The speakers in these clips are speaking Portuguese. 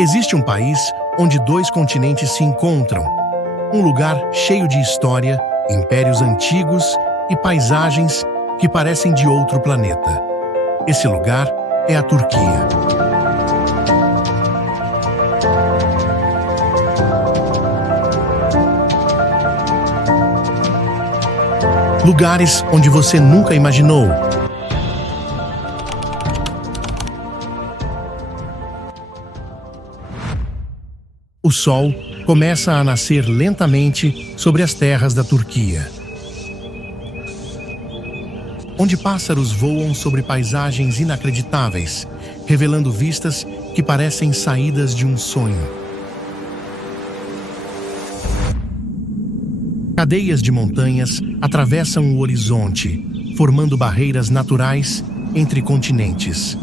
Existe um país onde dois continentes se encontram. Um lugar cheio de história, impérios antigos e paisagens que parecem de outro planeta. Esse lugar é a Turquia. Lugares onde você nunca imaginou. O sol começa a nascer lentamente sobre as terras da Turquia, onde pássaros voam sobre paisagens inacreditáveis, revelando vistas que parecem saídas de um sonho. Cadeias de montanhas atravessam o horizonte, formando barreiras naturais entre continentes.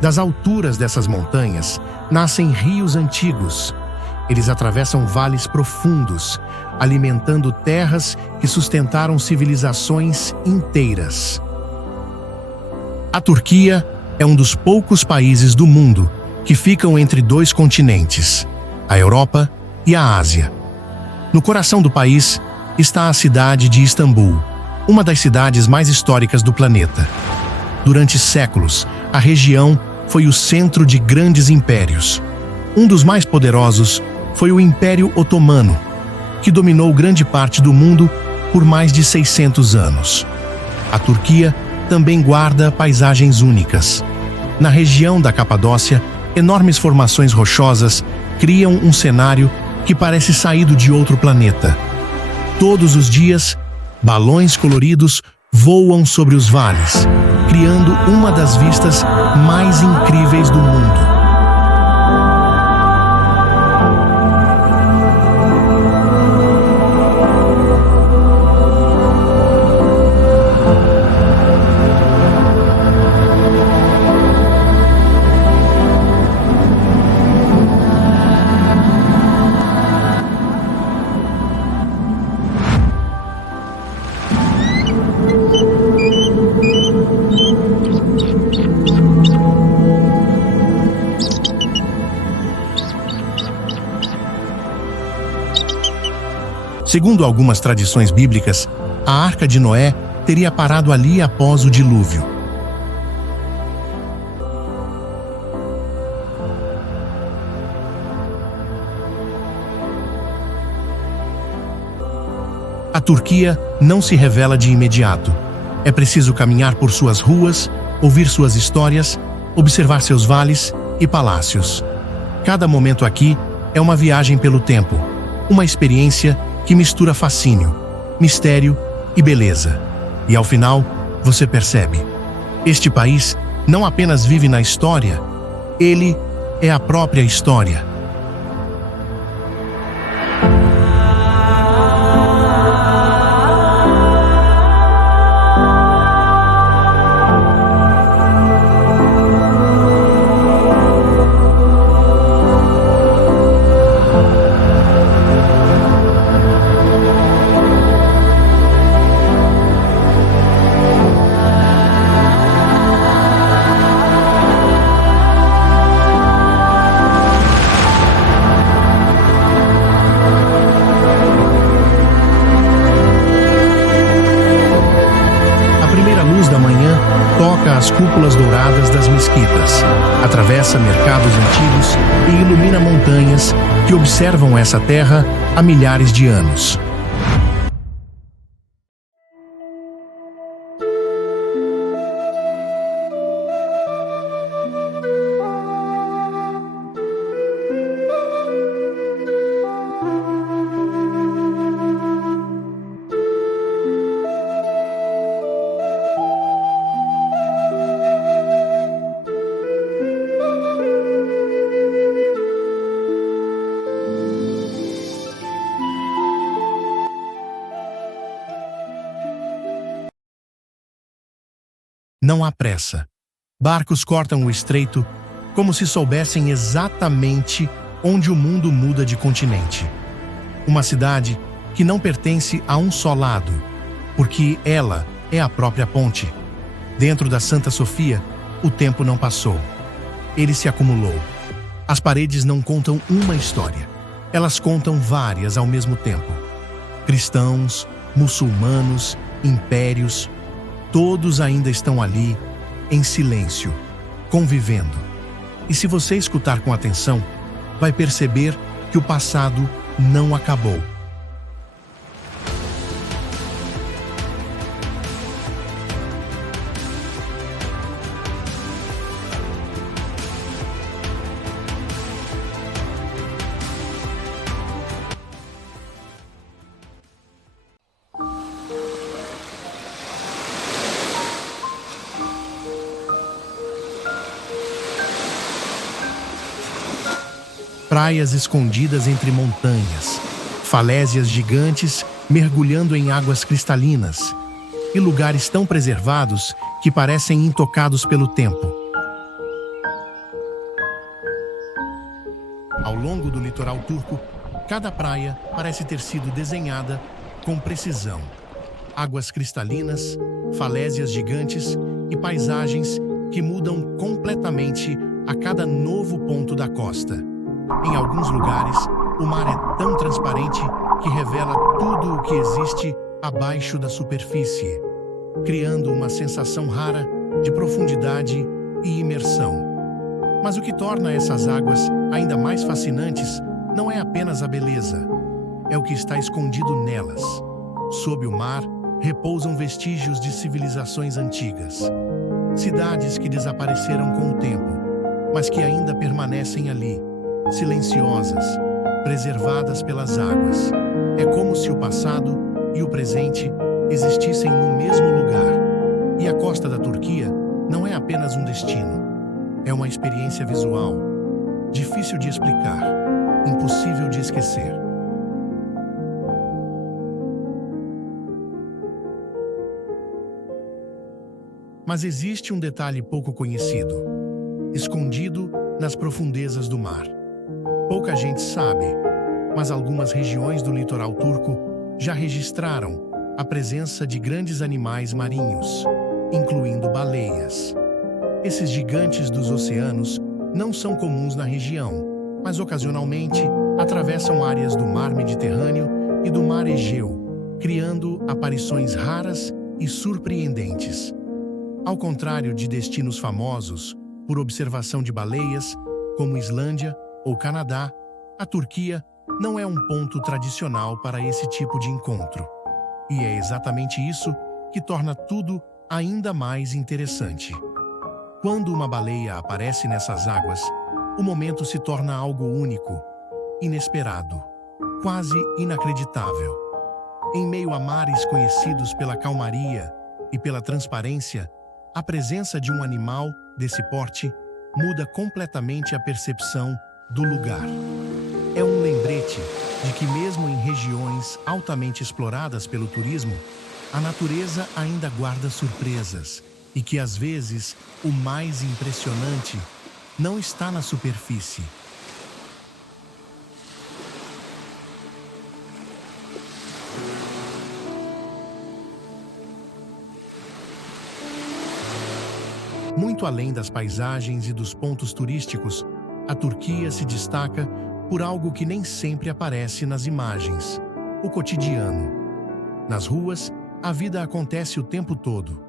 Das alturas dessas montanhas nascem rios antigos. Eles atravessam vales profundos, alimentando terras que sustentaram civilizações inteiras. A Turquia é um dos poucos países do mundo que ficam entre dois continentes, a Europa e a Ásia. No coração do país está a cidade de Istambul, uma das cidades mais históricas do planeta. Durante séculos, a região foi o centro de grandes impérios. Um dos mais poderosos foi o Império Otomano, que dominou grande parte do mundo por mais de 600 anos. A Turquia também guarda paisagens únicas. Na região da Capadócia, enormes formações rochosas criam um cenário que parece saído de outro planeta. Todos os dias, balões coloridos voam sobre os vales, criando uma das vistas mais incríveis do mundo. Segundo algumas tradições bíblicas, a Arca de Noé teria parado ali após o dilúvio. A Turquia não se revela de imediato. É preciso caminhar por suas ruas, ouvir suas histórias, observar seus vales e palácios. Cada momento aqui é uma viagem pelo tempo, uma experiência que mistura fascínio, mistério e beleza. E ao final, você percebe: este país não apenas vive na história, ele é a própria história. Toca as cúpulas douradas das mesquitas, atravessa mercados antigos e ilumina montanhas que observam essa terra há milhares de anos. Não há pressa. Barcos cortam o estreito como se soubessem exatamente onde o mundo muda de continente. Uma cidade que não pertence a um só lado, porque ela é a própria ponte. Dentro da Santa Sofia, o tempo não passou. Ele se acumulou. As paredes não contam uma história. Elas contam várias ao mesmo tempo. Cristãos, muçulmanos, impérios, todos ainda estão ali, em silêncio, convivendo. E se você escutar com atenção, vai perceber que o passado não acabou. Praias escondidas entre montanhas, falésias gigantes mergulhando em águas cristalinas e lugares tão preservados que parecem intocados pelo tempo. Ao longo do litoral turco, cada praia parece ter sido desenhada com precisão. Águas cristalinas, falésias gigantes e paisagens que mudam completamente a cada novo ponto da costa. Em alguns lugares, o mar é tão transparente que revela tudo o que existe abaixo da superfície, criando uma sensação rara de profundidade e imersão. Mas o que torna essas águas ainda mais fascinantes não é apenas a beleza, é o que está escondido nelas. Sob o mar, repousam vestígios de civilizações antigas. Cidades que desapareceram com o tempo, mas que ainda permanecem ali, silenciosas, preservadas pelas águas. É como se o passado e o presente existissem no mesmo lugar. E a costa da Turquia não é apenas um destino. É uma experiência visual, difícil de explicar, impossível de esquecer. Mas existe um detalhe pouco conhecido, escondido nas profundezas do mar. Pouca gente sabe, mas algumas regiões do litoral turco já registraram a presença de grandes animais marinhos, incluindo baleias. Esses gigantes dos oceanos não são comuns na região, mas ocasionalmente atravessam áreas do mar Mediterrâneo e do mar Egeu, criando aparições raras e surpreendentes. Ao contrário de destinos famosos por observação de baleias, como Islândia ou Canadá, a Turquia não é um ponto tradicional para esse tipo de encontro. E é exatamente isso que torna tudo ainda mais interessante. Quando uma baleia aparece nessas águas, o momento se torna algo único, inesperado, quase inacreditável. Em meio a mares conhecidos pela calmaria e pela transparência, a presença de um animal desse porte muda completamente a percepção do lugar. É um lembrete de que mesmo em regiões altamente exploradas pelo turismo, a natureza ainda guarda surpresas e que às vezes o mais impressionante não está na superfície. Muito além das paisagens e dos pontos turísticos, a Turquia se destaca por algo que nem sempre aparece nas imagens: o cotidiano. Nas ruas, a vida acontece o tempo todo.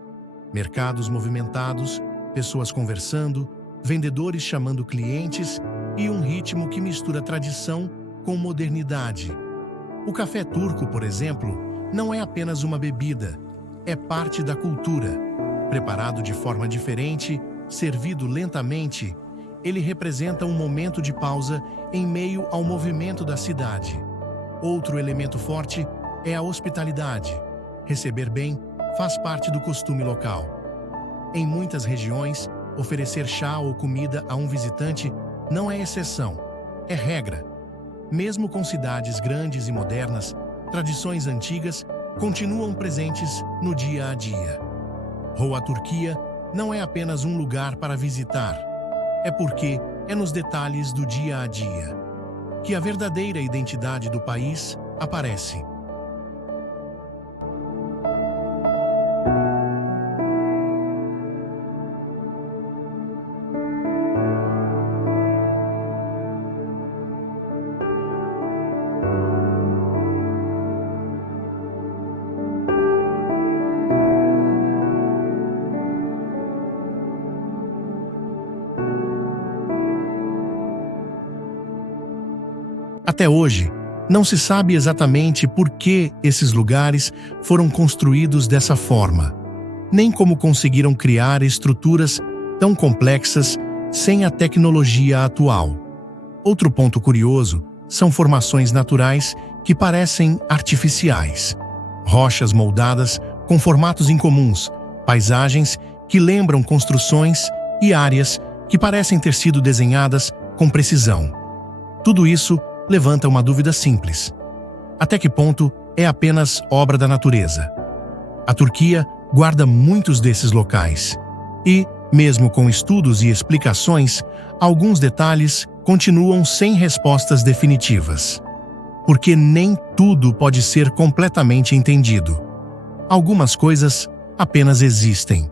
Mercados movimentados, pessoas conversando, vendedores chamando clientes e um ritmo que mistura tradição com modernidade. O café turco, por exemplo, não é apenas uma bebida, é parte da cultura. Preparado de forma diferente, servido lentamente, ele representa um momento de pausa em meio ao movimento da cidade. Outro elemento forte é a hospitalidade. Receber bem faz parte do costume local. Em muitas regiões, oferecer chá ou comida a um visitante não é exceção, é regra. Mesmo com cidades grandes e modernas, tradições antigas continuam presentes no dia a dia. Rua Turquia não é apenas um lugar para visitar, é porque é nos detalhes do dia a dia que a verdadeira identidade do país aparece. Até hoje, não se sabe exatamente por que esses lugares foram construídos dessa forma, nem como conseguiram criar estruturas tão complexas sem a tecnologia atual. Outro ponto curioso são formações naturais que parecem artificiais. Rochas moldadas com formatos incomuns, paisagens que lembram construções e áreas que parecem ter sido desenhadas com precisão. Tudo isso levanta uma dúvida simples: até que ponto é apenas obra da natureza? A Turquia guarda muitos desses locais e, mesmo com estudos e explicações, alguns detalhes continuam sem respostas definitivas. Porque nem tudo pode ser completamente entendido. Algumas coisas apenas existem.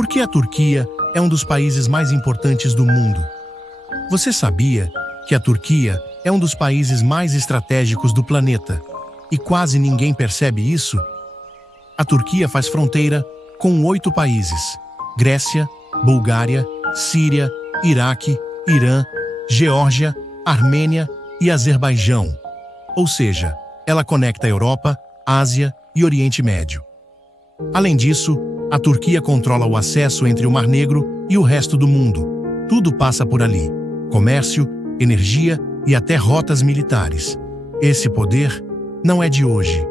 Por que a Turquia é um dos países mais importantes do mundo? Você sabia que a Turquia é um dos países mais estratégicos do planeta e quase ninguém percebe isso? A Turquia faz fronteira com 8 países: Grécia, Bulgária, Síria, Iraque, Irã, Geórgia, Armênia e Azerbaijão. Ou seja, ela conecta a Europa, Ásia e Oriente Médio. Além disso, a Turquia controla o acesso entre o Mar Negro e o resto do mundo. Tudo passa por ali: comércio, energia e até rotas militares. Esse poder não é de hoje.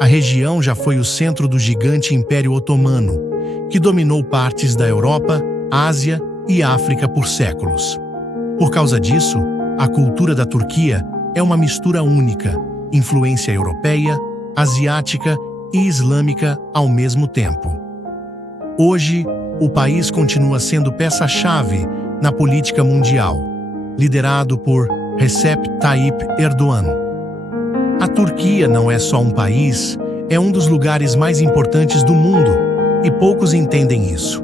A região já foi o centro do gigante Império Otomano, que dominou partes da Europa, Ásia e África por séculos. Por causa disso, a cultura da Turquia é uma mistura única: influência europeia, asiática e islâmica ao mesmo tempo. Hoje, o país continua sendo peça-chave na política mundial, liderado por Recep Tayyip Erdogan. A Turquia não é só um país, é um dos lugares mais importantes do mundo, e poucos entendem isso.